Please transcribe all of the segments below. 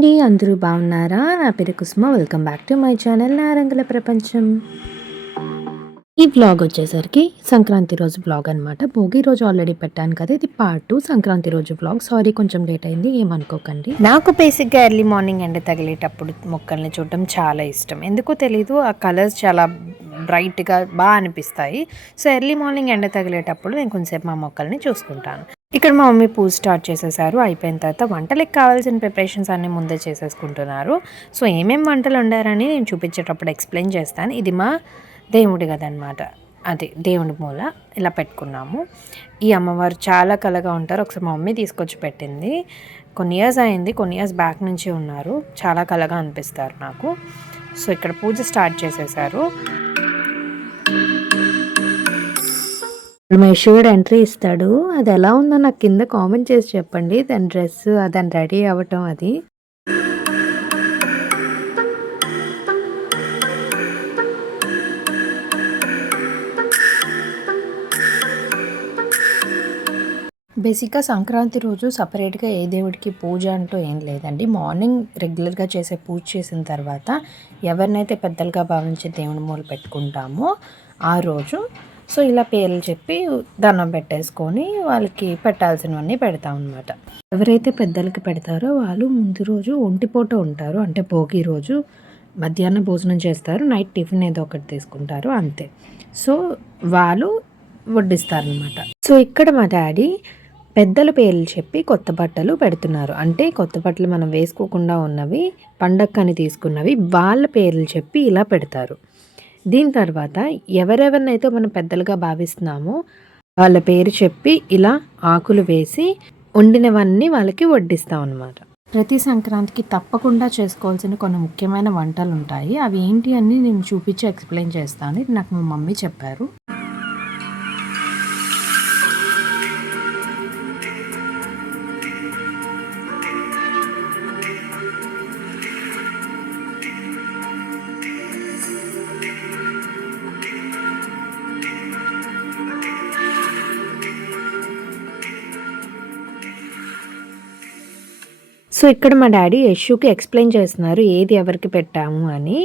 అండి, అందరూ బాగున్నారా? నా పేరు Kusuma. Welcome back to my channel నా రంగుల ప్రపంచం. ఈ వ్లాగ్ వచ్చేసరికి సంక్రాంతి రోజు వ్లాగ్ అనమాట. భోగి రోజు ఆల్రెడీ పెట్టాను కదా, ఇది పార్ట్ 2 సంక్రాంతి రోజు వ్లాగ్. సారీ కొంచెం లేట్ అయింది, ఏమనుకోకండి. నాకు బేసిక్గా ఎర్లీ మార్నింగ్ ఎండ తగిలేటప్పుడు మొక్కల్ని చూడటం చాలా ఇష్టం. ఎందుకో తెలీదు, ఆ కలర్స్ చాలా బ్రైట్గా బాగా అనిపిస్తాయి. సో ఎర్లీ మార్నింగ్ ఎండ తగిలేటప్పుడు నేను కొంచెంసేపు మా మొక్కల్ని చూసుకుంటాను. ఇక్కడ మా మమ్మీ పూజ స్టార్ట్ చేసేసారు. అయిపోయిన తర్వాత వంటలకు కావాల్సిన ప్రిపరేషన్స్ అన్నీ ముందే చేసేసుకుంటున్నారు. సో ఏమేమి వంటలు వండారని నేను చూపించేటప్పుడు ఎక్స్ప్లెయిన్ చేస్తాను. ఇది మా దేవుడి గదనమాట. అది దేవుడి మూల ఇలా పెట్టుకున్నాము. ఈ అమ్మవారు చాలా కళగా ఉంటారు. ఒకసారి మా మమ్మీ తీసుకొచ్చి పెట్టింది. కొన్ని ఇయర్స్ అయింది, కొన్ని ఇయర్స్ బ్యాక్ నుంచి ఉన్నారు. చాలా కళగా అనిపిస్తారు నాకు. సో ఇక్కడ పూజ స్టార్ట్ చేసేసారు. శివుడు ఎంట్రీ ఇస్తాడు. అది ఎలా ఉందో నాకు కింద కామెంట్ చేసి చెప్పండి. దాని డ్రెస్, దాని రెడీ అవ్వటం అది. బేసిక్గా సంక్రాంతి రోజు సపరేట్గా ఏ దేవుడికి పూజ అంటూ ఏం లేదండి. మార్నింగ్ రెగ్యులర్గా చేసే పూజ చేసిన తర్వాత ఎవరినైతే పెద్దలుగా భావించే దేవుని మూల పెట్టుకుంటామో ఆ రోజు సో ఇలా పేర్లు చెప్పి దండం పెట్టేసుకొని వాళ్ళకి పెట్టాల్సినవన్నీ పెడతాం అనమాట. ఎవరైతే పెద్దలకి పెడతారో వాళ్ళు ముందు రోజు ఒంటిపూట ఉంటారు. అంటే భోగి రోజు మధ్యాహ్నం భోజనం చేస్తారు, నైట్ టిఫిన్ ఏదో ఒకటి తీసుకుంటారు, అంతే. సో వాళ్ళు వడ్డిస్తారనమాట. సో ఇక్కడ మా డాడీ పెద్దల పేర్లు చెప్పి కొత్త బట్టలు పెడుతున్నారు. అంటే కొత్త బట్టలు మనం వేసుకోకుండా ఉన్నవి, పండక్కని తీసుకున్నవి వాళ్ళ పేర్లు చెప్పి ఇలా పెడతారు. దీని తర్వాత ఎవరెవరినైతే మనం పెద్దలుగా భావిస్తున్నామో వాళ్ళ పేరు చెప్పి ఇలా ఆకులు వేసి వండినవన్నీ వాళ్ళకి వడ్డిస్తాం అన్నమాట. ప్రతి సంక్రాంతికి తప్పకుండా చేసుకోవాల్సిన కొన్ని ముఖ్యమైన వంటలు ఉంటాయి. అవి ఏంటి అని నేను చూపించి ఎక్స్ప్లెయిన్ చేస్తాను. ఇది నాకు మా మమ్మీ చెప్పారు. సో ఇక్కడ మా డాడీ యశుకి ఎక్స్ప్లెయిన్ చేస్తున్నారు ఏది ఎవరికి పెట్టాము అని.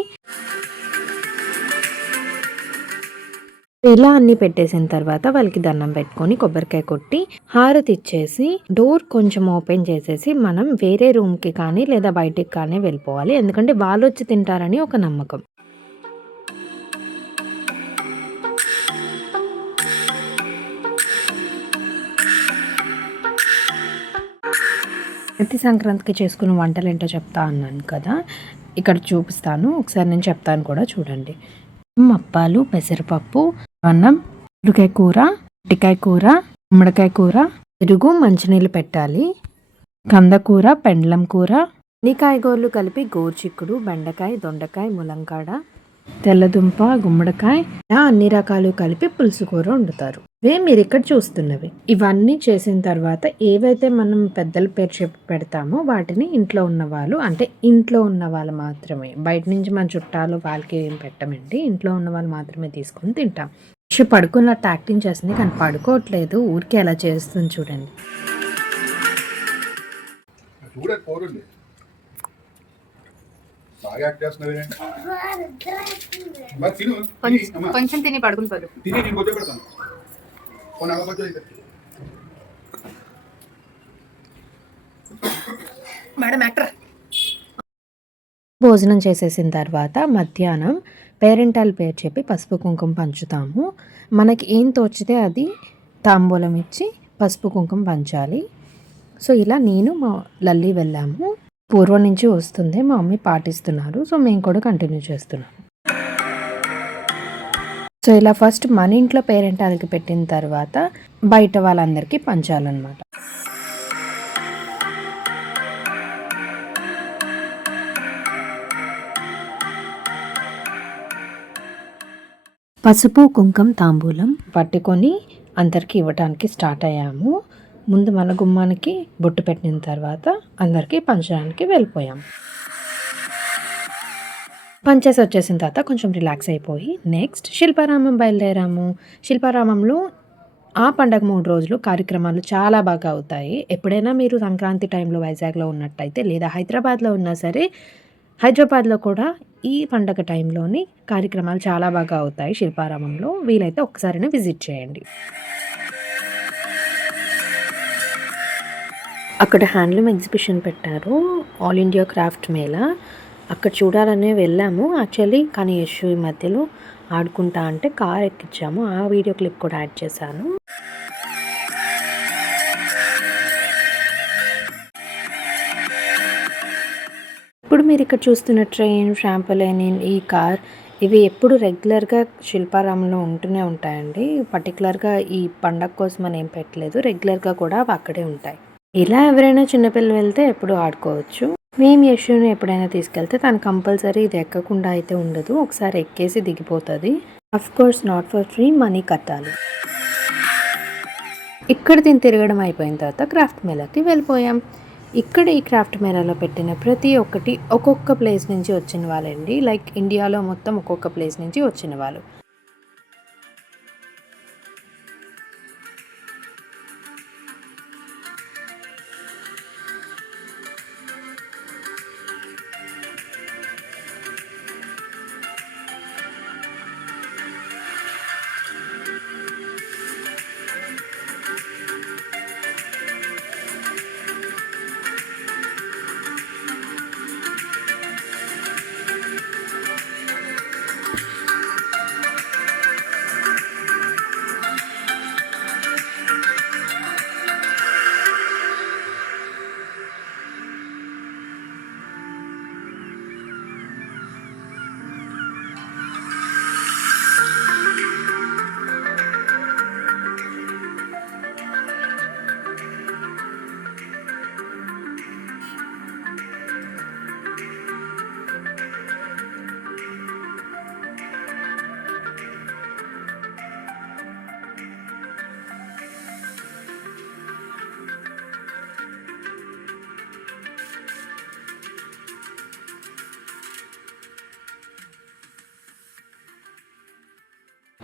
ఇలా అన్ని పెట్టేసిన తర్వాత వాళ్ళకి దండం పెట్టుకొని కొబ్బరికాయ కొట్టి హారతి ఇచ్చేసి డోర్ కొంచెం ఓపెన్ చేసేసి మనం వేరే రూమ్కి కానీ లేదా బయటికి కానీ వెళ్ళిపోవాలి. ఎందుకంటే వాళ్ళు వచ్చి తింటారని ఒక నమ్మకం. ప్రతి సంక్రాంతికి చేసుకున్న వంటలు ఏంటో చెప్తా అన్నాను కదా, ఇక్కడ చూపిస్తాను. ఒకసారి నేను చెప్తాను కూడా చూడండి. అప్పాలు, పెసరపప్పు, అన్నం, ఉడికాయ కూర, అరటికాయ కూర, గుమ్మడికాయ కూర, పెరుగు, మంచినీళ్ళు పెట్టాలి, కందకూర, పెండ్లం కూర, అన్ని కాయగూరలు కలిపి గోరుచిక్కుడు, బెండకాయ, దొండకాయ, ములంకాడ, తెల్లదుంప, గుమ్మడికాయ, అన్ని రకాలు కలిపి పులుసు కూర వండుతారు. ఇవే మీరు ఇక్కడ చూస్తున్నవి. ఇవన్నీ చేసిన తర్వాత ఏవైతే మనం పెద్దల పేరు చెప్పి పెడతామో వాటిని ఇంట్లో ఉన్న వాళ్ళు, అంటే ఇంట్లో ఉన్న వాళ్ళు మాత్రమే, బయట నుంచి మన చుట్టాలు వాళ్ళకి ఏం పెట్టమండి, ఇంట్లో ఉన్న వాళ్ళు మాత్రమే తీసుకొని తింటాం. పడుకున్నట్టు యాక్టింగ్ చేస్తుంది కానీ పడుకోవట్లేదు, ఊరికే ఎలా చేస్తుంది చూడండి. కొంచెం తిని పడుకుని పోదు. భోజనం చేసేసిన తర్వాత మధ్యాహ్నం పేరెంటాల పేరు చెప్పి పసుపు కుంకుమ పంచుతాము. మనకి ఏం తోచితే అది తాంబూలం ఇచ్చి పసుపు కుంకుమ పంచాలి. సో ఇలా నేను మా లల్లి వెళ్ళాము. పూర్వం నుంచి వస్తుంది, మా మమ్మీ పాటిస్తున్నారు. సో మేము కూడా కంటిన్యూ చేస్తున్నాం. సో ఇలా ఫస్ట్ మన ఇంట్లో పేరెంటాలకి పెట్టిన తర్వాత బయట వాళ్ళందరికీ పంచాలన్నమాట. పసుపు కుంకుమ తాంబూలం పట్టుకొని అందరికీ ఇవ్వడానికి స్టార్ట్ అయ్యాము. ముందు మన గుమ్మానికి బొట్టు పెట్టిన తర్వాత అందరికీ పంచడానికి వెళ్ళిపోయాం. పంచేసి వచ్చేసిన తర్వాత కొంచెం రిలాక్స్ అయిపోయి నెక్స్ట్ శిల్పారామం బయలుదేరాము. శిల్పారామంలో ఆ పండగ 3 రోజులు కార్యక్రమాలు చాలా బాగా అవుతాయి. ఎప్పుడైనా మీరు సంక్రాంతి టైంలో వైజాగ్‌లో ఉన్నట్టయితే లేదా హైదరాబాద్‌లో ఉన్నా సరే, హైదరాబాద్‌లో కూడా ఈ పండగ టైంలోని కార్యక్రమాలు చాలా బాగా అవుతాయి శిల్పారామంలో. వీలైతే ఒక్కసారైనా విజిట్ చేయండి. అక్కడ హ్యాండ్లూమ్ ఎగ్జిబిషన్ పెట్టారు. All India craft Mela. అక్కడ చూడాలనే వెళ్ళాము యాక్చువల్లీ. కానీ యషు ఈ మధ్యలో ఆడుకుంటా అంటే కార్ ఎక్కించాము. ఆ వీడియో క్లిప్ కూడా యాడ్ చేశాను. ఇప్పుడు మీరు ఇక్కడ చూస్తున్న ట్రైన్, ట్రాంపోలైన్, ఈ కార్ ఇవి ఎప్పుడు రెగ్యులర్‌గా శిల్పారామంలో ఉంటూనే ఉంటాయండి. పర్టిక్యులర్‌గా ఈ పండగ కోసం అని ఏం పెట్టలేదు. రెగ్యులర్‌గా కూడా అవి అక్కడే ఉంటాయి. ఇలా ఎవరైనా చిన్నపిల్లలు వెళ్తే ఎప్పుడు ఆడుకోవచ్చు. మేము యశుని ఎప్పుడైనా తీసుకెళ్తే తను కంపల్సరీ ఇది ఎక్కకుండా అయితే ఉండదు. ఒకసారి ఎక్కేసి దిగిపోతది. Of course not for free, money కట్టాలి. ఇక్కడ దీన్ని తిరగడం అయిపోయిన తర్వాత క్రాఫ్ట్ మేళాకి వెళ్ళిపోయాం. ఇక్కడ ఈ క్రాఫ్ట్ మేళాలో పెట్టిన ప్రతి ఒక్కటి ఒక్కొక్క ప్లేస్ నుంచి వచ్చిన వాళ్ళండి. లైక్ ఇండియాలో మొత్తం ఒక్కొక్క ప్లేస్ నుంచి వచ్చిన వాళ్ళు.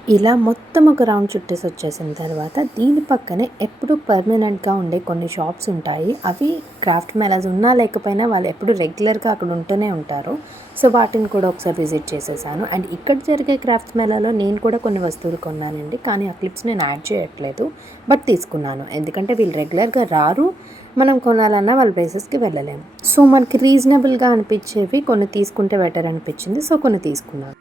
ఇలా మొత్తం ఒక రౌండ్ చుట్టేసి వచ్చేసిన తర్వాత దీని పక్కనే ఎప్పుడు పర్మనెంట్గా ఉండే కొన్ని షాప్స్ ఉంటాయి. అవి క్రాఫ్ట్ మేళాస్ ఉన్నా లేకపోయినా వాళ్ళు ఎప్పుడు రెగ్యులర్గా అక్కడ ఉంటూనే ఉంటారు. సో వాటిని కూడా ఒకసారి విజిట్ చేసేసాను. అండ్ ఇక్కడ జరిగే క్రాఫ్ట్ మేళాలో నేను కూడా కొన్ని వస్తువులు కొన్నానండి. కానీ ఆ క్లిప్స్ నేను యాడ్ చేయట్లేదు, బట్ తీసుకున్నాను. ఎందుకంటే వీళ్ళు రెగ్యులర్గా రారు, మనం కొనాలన్నా వాళ్ళ ప్లేసెస్కి వెళ్ళలేము. సో మనకి రీజనబుల్గా అనిపించేవి కొన్ని తీసుకుంటే బెటర్ అనిపించింది. సో కొన్ని తీసుకున్నాను.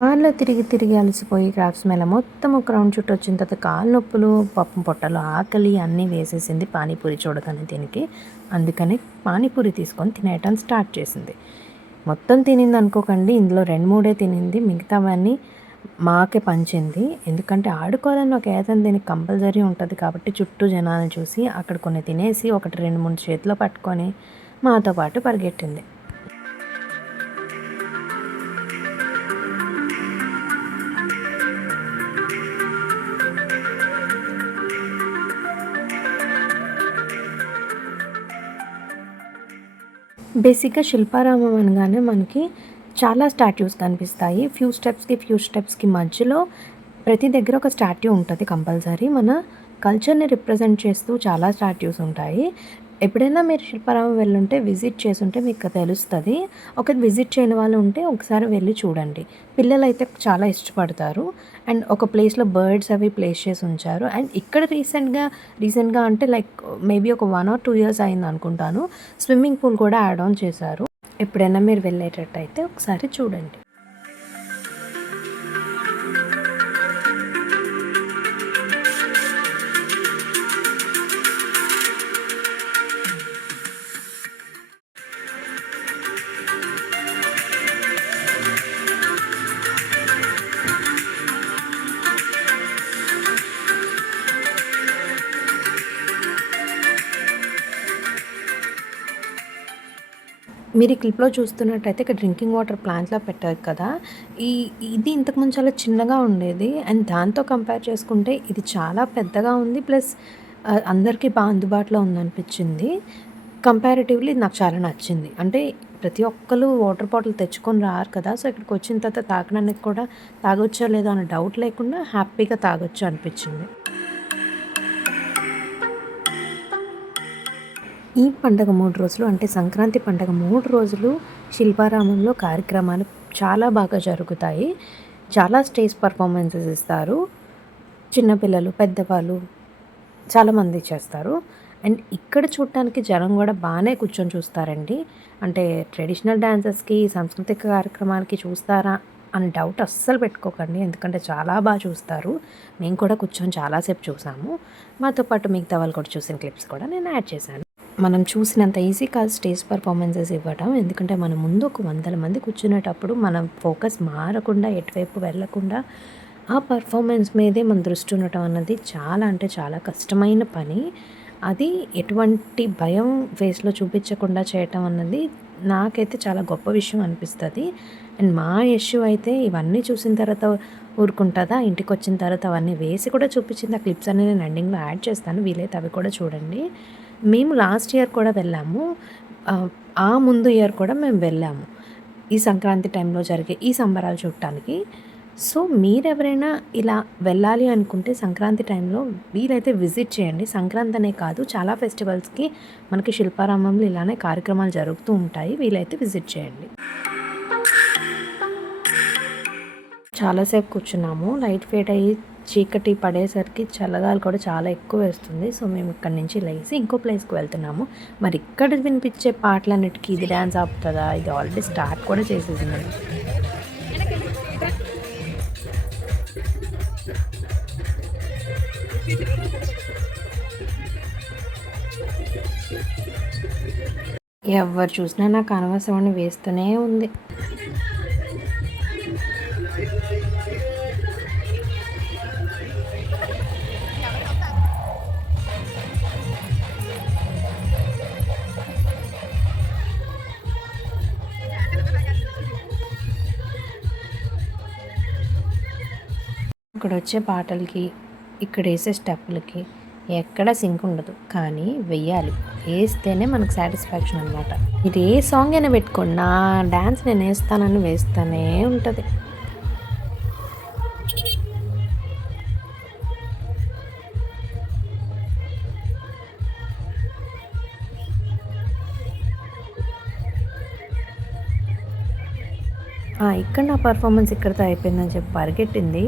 కార్లో తిరిగి తిరిగి అలసిపోయి క్రాఫ్ట్స్ మేళా మొత్తం ఒక రౌండ్ చుట్టూ వచ్చిన తర్వాత కాళ్ళ నొప్పులు, పప్పు పొట్టలు, ఆకలి అన్నీ వేసేసింది పానీపూరి చూడగానే దీనికి. అందుకని పానీపూరి తీసుకొని తినేయటం స్టార్ట్ చేసింది. మొత్తం తినింది అనుకోకండి, ఇందులో 2-3 తినింది. మిగతావన్నీ మాకే పంచింది. ఎందుకంటే ఆడుకోవాలని ఒక ఏదైనా దీనికి కంపల్సరీ ఉంటుంది కాబట్టి చుట్టూ జనాలను చూసి అక్కడ కొన్ని తినేసి 1, 2, 3 చేతిలో పట్టుకొని మాతో పాటు పరిగెట్టింది. బేసిక్‌గా శిల్పారామం అనగానే మనకి చాలా స్టాట్యూస్ కనిపిస్తాయి. ఫ్యూ స్టెప్స్‌కి మధ్యలో ప్రతి దగ్గర ఒక స్టాట్యూ ఉంటది కంపల్సరీ. మన కల్చర్‌ని రిప్రజెంట్ చేస్తూ చాలా స్టాట్యూస్ ఉంటాయి. ఎప్పుడైనా మీరు శిల్పారామం వెళ్ళుంటే, విజిట్ చేసుంటే మీకు తెలుస్తది. ఒకవేళ విజిట్ చేయని వాళ్ళు ఉంటే ఒకసారి వెళ్ళి చూడండి. పిల్లలైతే చాలా ఇష్టపడతారు. అండ్ ఒక ప్లేస్‌లో బర్డ్స్ అవి ప్లేస్ చేసి ఉంచారు. అండ్ ఇక్కడ రీసెంట్‌గా అంటే లైక్ మేబీ ఒక 1 ఆర్ 2 ఇయర్స్ అయిందనుకుంటాను. స్విమ్మింగ్ పూల్ కూడా యాడ్ ఆన్ చేశారు. ఎప్పుడైనా మీరు వెళ్ళేటట్టయితే ఒకసారి చూడండి. మీరు ఈ క్లిప్‌లో చూస్తున్నట్టయితే ఇక్కడ డ్రింకింగ్ వాటర్ ప్లాంట్‌లా పెట్టారు కదా! ఈ ఇది ఇంతకుముందు చాలా చిన్నగా ఉండేది. అండ్ దాంతో కంపేర్ చేసుకుంటే ఇది చాలా పెద్దగా ఉంది. ప్లస్ అందరికీ అందుబాటులో ఉందనిపించింది. కంపారిటివ్‌లీ నాకు చాలా నచ్చింది. అంటే ప్రతి ఒక్కళ్ళు వాటర్ బాటిల్ తెచ్చుకొని రారు కదా! సో, ఇక్కడికొచ్చిన తర్వాత తాగడానికి కూడా తాగొచ్చో లేదో అనే డౌట్ లేకుండా హ్యాపీగా తాగొచ్చు అనిపించింది. ఈ పండగ 3 రోజులు అంటే సంక్రాంతి పండగ 3 రోజులు శిల్పారామంలో కార్యక్రమాలు చాలా బాగా జరుగుతాయి. చాలా స్టేజ్ పర్ఫార్మెన్సెస్ ఇస్తారు. చిన్నపిల్లలు, పెద్దవాళ్ళు చాలామంది చేస్తారు. అండ్ ఇక్కడ చూడటానికి జనం కూడా బాగానే కూర్చొని చూస్తారండి. అంటే ట్రెడిషనల్ డాన్సెస్‌కి, సాంస్కృతిక కార్యక్రమాలకి చూస్తారా అని డౌట్ అస్సలు పెట్టుకోకండి. ఎందుకంటే చాలా బాగా చూస్తారు. మేము కూడా కూర్చొని చాలాసేపు చూసాము. మాతో పాటు మిగతా వాళ్ళు కూడా చూసిన క్లిప్స్ కూడా నేను యాడ్ చేశాను. మనం చూసినంత ఈజీ కాదు స్టేజ్ పర్ఫార్మెన్సెస్ ఇవ్వడం. ఎందుకంటే మన ముందు ఒక 100 మంది కూర్చునేటప్పుడు మనం ఫోకస్ మారకుండా, ఎటువైపు వెళ్ళకుండా ఆ పర్ఫార్మెన్స్ మీదే మన దృష్టి ఉండటం అన్నది చాలా అంటే చాలా కష్టమైన పని. అది ఎటువంటి భయం ఫేస్‌లో చూపించకుండా చేయటం అన్నది నాకైతే చాలా గొప్ప విషయం అనిపిస్తది. అండ్ మా యష్యు అయితే ఇవన్నీ చూసిన తర్వాత ఊరుకుంటదా? ఇంటికొచ్చిన తర్వాత అవన్నీ వేసి కూడా చూపించింది. ఆ క్లిప్స్ అన్నీ నేను ఎండింగ్‌లో యాడ్ చేస్తాను. వీలైతే అవి కూడా చూడండి. మేము లాస్ట్ ఇయర్ కూడా వెళ్ళాము. ఆ ముందు ఇయర్ కూడా మేము వెళ్ళాము. ఈ సంక్రాంతి టైంలో జరిగే ఈ సంబరాలు చూడటానికి. సో, మీరెవరైనా ఇలా వెళ్ళాలి అనుకుంటే సంక్రాంతి టైంలో వీలైతే విజిట్ చేయండి. సంక్రాంతి అనే కాదు, చాలా ఫెస్టివల్స్‌కి మనకి శిల్పారామంలో ఇలానే కార్యక్రమాలు జరుగుతూ ఉంటాయి. వీలైతే విజిట్ చేయండి. చాలాసేపు కూర్చున్నాము. లైట్ ఫేడ్ అయ్యి చీకటి పడేసరికి చల్లగాలి కూడా చాలా ఎక్కువ వేస్తుంది. సో, మేము ఇక్కడి నుంచి లేసి ఇంకో ప్లేస్‌కి వెళ్తున్నాము. మరి ఇక్కడ వినిపించే పాటలన్నిటికి ఇది డాన్స్ ఆపుతదా? ఇది ఆల్రెడీ స్టార్ట్ కూడా చేసేసింది. ఎవరు చూసినా నాకు అనవసరమని వేస్తూనే ఉంది. ఇక్కడొచ్చే పాటలకి, ఇక్కడేసే స్టెప్పులకి ఎక్కడ సింక్ ఉండదు. కానీ వెయ్యాలి. వేస్తేనే మనకు సాటిస్ఫాక్షన్ అనమాట. మీరు ఏ సాంగ్ అయినా పెట్టుకోండి, నా డ్యాన్స్ నేను వేస్తానని వేస్తూనే ఉంటుంది. ఇక్కడ నా పర్ఫార్మెన్స్ ఇక్కడితో అయిపోయిందని చెప్పి పరిగెట్టింది.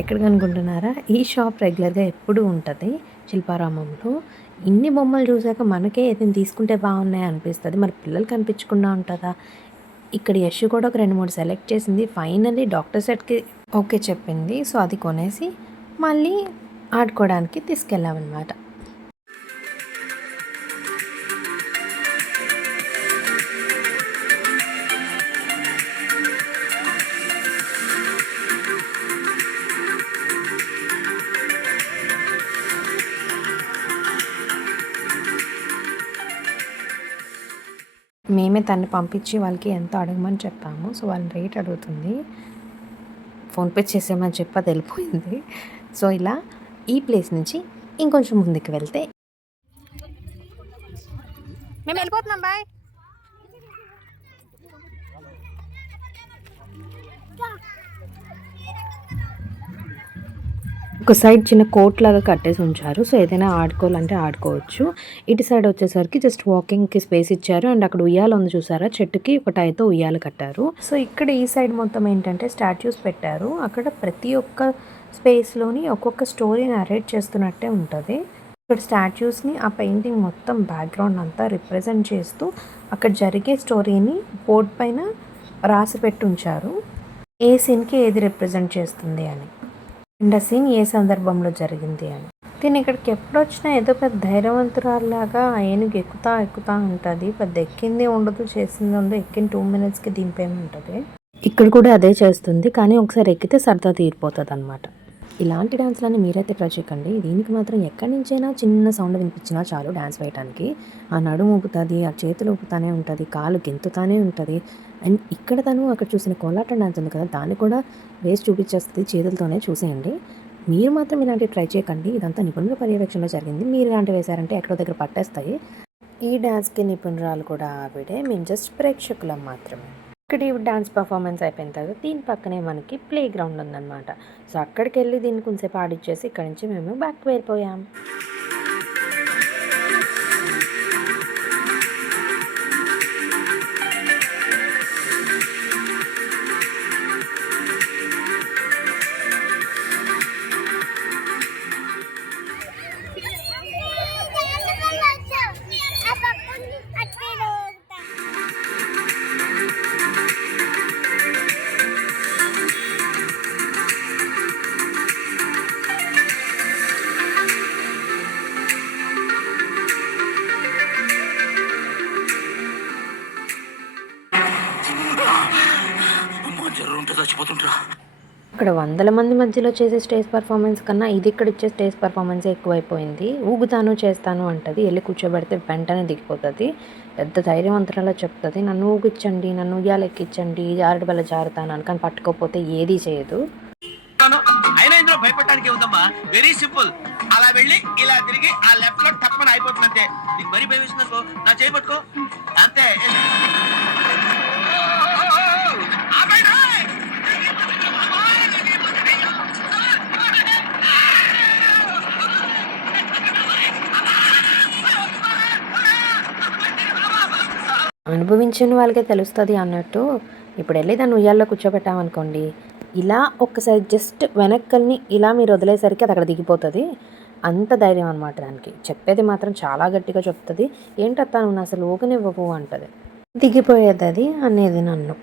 ఎక్కడికి అనుకుంటున్నారా? ఈ షాప్ రెగ్యులర్గా ఎప్పుడూ ఉంటుంది శిల్పారామంలో. ఇన్ని బొమ్మలు చూసాక మనకే ఏదైనా తీసుకుంటే బాగున్నాయి అనిపిస్తుంది. మరి పిల్లలు కనిపించకుండా ఉంటుందా? ఇక్కడ యష్ కూడా ఒక 2, 3 సెలెక్ట్ చేసింది. ఫైనల్లీ డాక్టర్ సెట్‌కి ఓకే చెప్పింది. సో, అది కొనేసి మళ్ళీ ఆడుకోవడానికి తీసుకెళ్ళామన్నమాట. మేమే తనని పంపించి వాళ్ళకి ఎంతో అడగమని చెప్పాము. సో, వాళ్ళని రేట్ అడుగుతుంది. ఫోన్‌పే చేసేయమని చెప్పి అది వెళ్ళిపోయింది. సో, ఇలా ఈ ప్లేస్ నుంచి ఇంకొంచెం ముందుకు వెళ్తే మేము వెళ్ళిపోతున్నాం. బాయ్. ఒక సైడ్ చిన్న కోర్ట్ లాగా కట్టేసి ఉంచారు. సో, ఏదైనా ఆడుకోవాలంటే ఆడుకోవచ్చు. ఇటు సైడ్ వచ్చేసరికి జస్ట్ వాకింగ్‌కి స్పేస్ ఇచ్చారు. అండ్ అక్కడ ఉయ్యాల ఉంది చూసారా? చెట్టుకి ఒక టైతో ఉయ్యాల కట్టారు. సో, ఇక్కడ ఈ సైడ్ మొత్తం ఏంటంటే స్టాట్యూస్ పెట్టారు. అక్కడ ప్రతి ఒక్క స్పేస్‌లోని ఒక్కొక్క స్టోరీ నరేట్ చేస్తున్నట్టే ఉంటుంది. ఇక్కడ స్టాట్యూస్‌ని ఆ పెయింటింగ్ మొత్తం బ్యాక్‌గ్రౌండ్ అంతా రిప్రజెంట్ చేస్తూ అక్కడ జరిగే స్టోరీని బోర్డ్ పైన రాసి పెట్టి ఉంచారు. ఏ సీన్‌కి ఏది రిప్రజెంట్ చేస్తుంది అని. అండ్ ఆ సీన్ ఏ సందర్భంలో జరిగింది అని. తిను ఇక్కడికి ఎప్పుడొచ్చినా ఏదో పెద్ద ధైర్యవంతురాల్లాగా ఏనుగు ఎక్కుతా ఉంటుంది. పెద్ద ఎక్కింది ఉండదు, చేసింది ఉండదు. ఎక్కిన 2 మినిట్స్కి దింపేమి ఉంటుంది. ఇక్కడ కూడా అదే చేస్తుంది. కానీ ఒకసారి ఎక్కితే సరదా తీరిపోతుంది అనమాట. ఇలాంటి డాన్స్‌లన్నీ మీరైతే ట్రై చేయకండి. దీనికి మాత్రం ఎక్కడి నుంచైనా చిన్న సౌండ్ వినిపించినా చాలు డాన్స్ వేయటానికి. ఆ నడుము ఊపుతది, ఆ చేతులు ఊపుతానే ఉంటది, కాలు గెంతుతానే ఉంటది. అండ్ ఇక్కడ తను అక్కడ చూసిన కోలాటం డాన్స్ ఉంది కదా! దాన్ని కూడా వేసి చూపించేస్తది చేతులతోనే చూసేయండి. మీరు మాత్రం ఇలాంటివి ట్రై చేయకండి. ఇదంతా నిపుణుల పర్యవేక్షణలో జరిగింది. మీరు ఇలాంటివి వేశారంటే ఎక్కడో దగ్గర పట్టేస్తాయి. ఈ డాన్స్‌కి నిపుణురాలు కూడా ఆవిడే. మేము జస్ట్ ప్రేక్షకులం మాత్రమే. ఇక్కడ ఈ డాన్స్ పర్ఫార్మెన్స్ అయిపోయిన తర్వాత దీని పక్కనే మనకి ప్లే గ్రౌండ్ ఉందన్నమాట. సో అక్కడికెళ్ళి దీన్ని కొంచెంసేపు ఆడిచ్చేసి ఇక్కడి నుంచి మేము బ్యాక్‌కి వెళ్ళిపోయాం. ఇక్కడ వందల మంది మధ్యలో చేసే స్టేజ్ పర్ఫార్మెన్స్ కన్నా ఇది ఇక్కడ ఇచ్చే స్టేజ్ పర్ఫార్మెన్సే ఎక్కువైపోయింది. ఊగుతాను చేస్తాను అంటది. వెళ్ళి కూర్చోబెడితే వెంటనే దిగిపోతుంది. పెద్ద ధైర్యవంతురాలా చెప్తుంది, నన్ను ఊగిచ్చండి, నన్ను ఉయ్యాల ఎక్కించండి, జారుడు బల్ల జారుతాను అని. కానీ పట్టుకోకపోతే ఏదీ చేయదు. అయినా ఇందులో భయపడటానికి ఉందమ్మా, వెరీ సింపుల్. అలా వెళ్ళి ఇలా తిరిగి ఆ లెఫ్ట్ లో టక్మని అయిపోతుంది అంతే. నీకు మరీ భయం వేసిందనుకో నా చేయి పట్టుకో అంతే. అనుభవించిన వాళ్ళకే తెలుస్తుంది అన్నట్టు ఇప్పుడు వెళ్ళి దాన్ని ఉయ్యాల్లో కూర్చోబెట్టామనుకోండి, ఇలా ఒక్కసారి జస్ట్ వెనక్కల్ని ఇలా మీరు వదిలేసరికి అది అక్కడ దిగిపోతుంది. అంత ధైర్యం అనమాట దానికి. చెప్పేది మాత్రం చాలా గట్టిగా చెప్తుంది. ఏంటత్తా నువ్వు అసలు ఊగనివ్వవు అంటది. దిగిపోయేది అది అనేది నన్ను.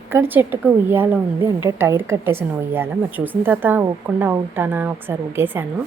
ఇక్కడ చెట్టుకు ఉయ్యాల ఉంది, అంటే టైర్ కట్టేసిన ఉయ్యాల. మరి చూసిన తర్వాత ఊగకుండా ఉంటానా, ఒకసారి ఊగేశాను.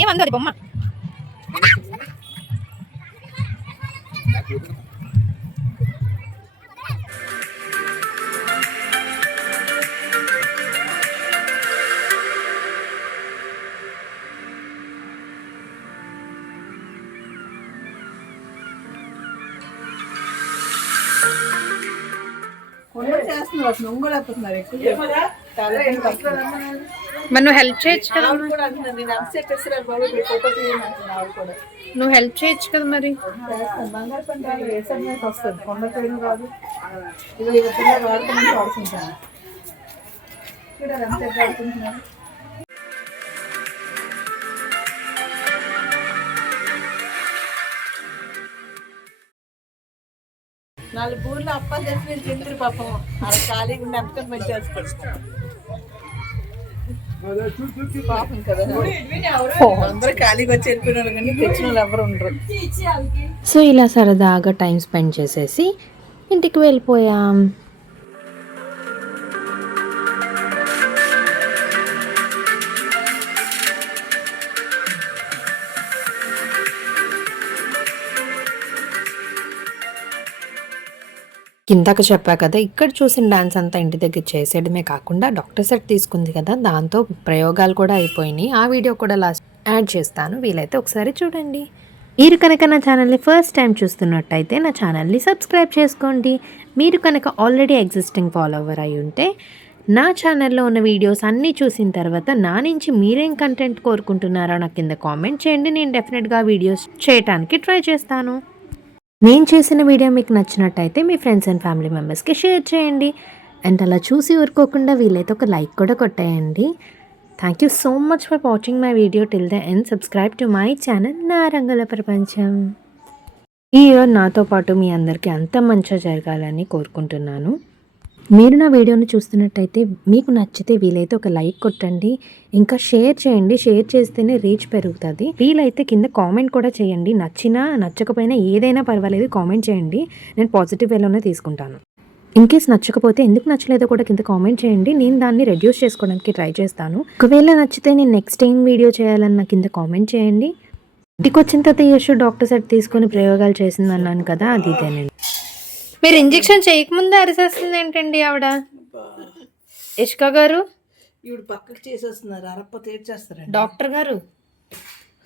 ఏమంది అది బొమ్మ. మరి నువ్వు హెల్ప్ చేయొచ్చు కదా. నువ్వు హెల్ప్ చేయొచ్చు కదా మరి. నాలుగు ఊర్లో అప్పాలు తెచ్చి మీరు తింటారు పాపం. అలా ఖాళీగా ఉన్న ఎంతకని మంచిగా పాపం కదా. అందరూ ఖాళీగా వచ్చి వెళ్ళిపోయిన వాళ్ళు కానీ తెచ్చిన వాళ్ళు ఎవరు ఉండరు. సో ఇలా సరదాగా టైం స్పెండ్ చేసేసి ఇంటికి వెళ్ళిపోయాం. ఇందాక చెప్పా కదా, ఇక్కడ చూసిన డాన్స్ అంతా ఇంటి దగ్గర చేసేయడమే కాకుండా డాక్టర్ సెట్ తీసుకుంది కదా, దాంతో ప్రయోగాలు కూడా అయిపోయినాయి. ఆ వీడియో కూడా లాస్ట్ యాడ్ చేస్తాను, వీలైతే ఒకసారి చూడండి. మీరు కనుక నా ఛానల్ని ఫస్ట్ టైం చూస్తున్నట్టయితే నా ఛానల్ని సబ్స్క్రైబ్ చేసుకోండి. మీరు కనుక ఆల్రెడీ ఎగ్జిస్టింగ్ ఫాలోవర్ అయి ఉంటే నా ఛానల్లో ఉన్న వీడియోస్ అన్నీ చూసిన తర్వాత నా నుంచి మీరేం కంటెంట్ కోరుకుంటున్నారో నాకు కింద కామెంట్ చేయండి. నేను డెఫినెట్గా వీడియోస్ చేయడానికి ట్రై చేస్తాను. నేను చేసిన వీడియో మీకు నచ్చినట్టయితే మీ ఫ్రెండ్స్ అండ్ ఫ్యామిలీ మెంబర్స్కి షేర్ చేయండి. అండ్ అలా చూసి ఊరుకోకుండా వీలైతే ఒక లైక్ కూడా కొట్టేయండి. Thank you so much for watching my video till the end. Subscribe to my channel నా రంగుల ప్రపంచం. ఈ ఇయర్ నాతో పాటు మీ అందరికీ అంత మంచిగా జరగాలని కోరుకుంటున్నాను. మీరు నా వీడియోని చూస్తున్నట్టయితే మీకు నచ్చితే వీలైతే ఒక లైక్ కొట్టండి, ఇంకా షేర్ చేయండి. షేర్ చేస్తేనే రీచ్ పెరుగుతుంది. వీలైతే కింద కామెంట్ కూడా చేయండి. నచ్చినా నచ్చకపోయినా ఏదైనా పర్వాలేదు, కామెంట్ చేయండి. నేను పాజిటివ్ వేలోనే తీసుకుంటాను. ఇన్ కేస్ నచ్చకపోతే ఎందుకు నచ్చలేదో కూడా కింద కామెంట్ చేయండి. నేను దాన్ని రెడ్యూస్ చేసుకోవడానికి ట్రై చేస్తాను. ఒకవేళ నచ్చితే నేను నెక్స్ట్ టైం వీడియో చేయాలన్న కింద కామెంట్ చేయండి. ఇంటికి వచ్చిన తర్వాత యశు డాక్టర్ సెట్ తీసుకొని ప్రయోగాలు చేసింది అన్నాను కదా, అది ఇదేనండి. మీరు ఇంజెక్షన్ చేయకముందే అరిసేస్తుంది ఏంటండి ఆవిడ? యష్క గారు, ఈవిడ పక్కకి చేసేస్తున్నారు, అరప్ప తీర్చేస్తారండి. డాక్టర్ గారు,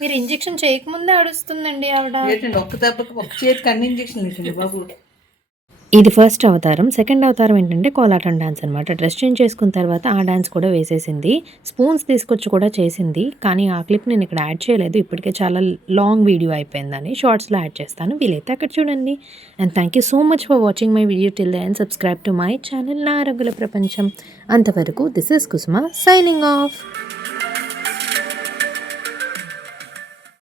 మీరు ఇంజెక్షన్ చేయకముందే అడుస్తుందండి ఆవిడ. ఏంటండి ఒక్క దెబ్బకి ఒక చేతికి అన్ని ఇంజక్షన్ ఏంటండి బాబు? ఇది ఫస్ట్ అవతారం. సెకండ్ అవతారం ఏంటంటే కోలాటం డాన్స్ అనమాట. డ్రెస్ చేంజ్ చేసుకున్న తర్వాత ఆ డాన్స్ కూడా వేసేసింది. స్పూన్స్ తీసుకొచ్చి కూడా చేసింది, కానీ ఆ క్లిప్ నేను ఇక్కడ యాడ్ చేయలేదు. ఇప్పటికే చాలా లాంగ్ వీడియో అయిపోయిందని షార్ట్స్లో యాడ్ చేస్తాను, వీలైతే అక్కడ చూడండి. And thank you so much for watching my video till the end. Subscribe to my channel నా రంగుల ప్రపంచం. అంతవరకు this is Kusuma signing of.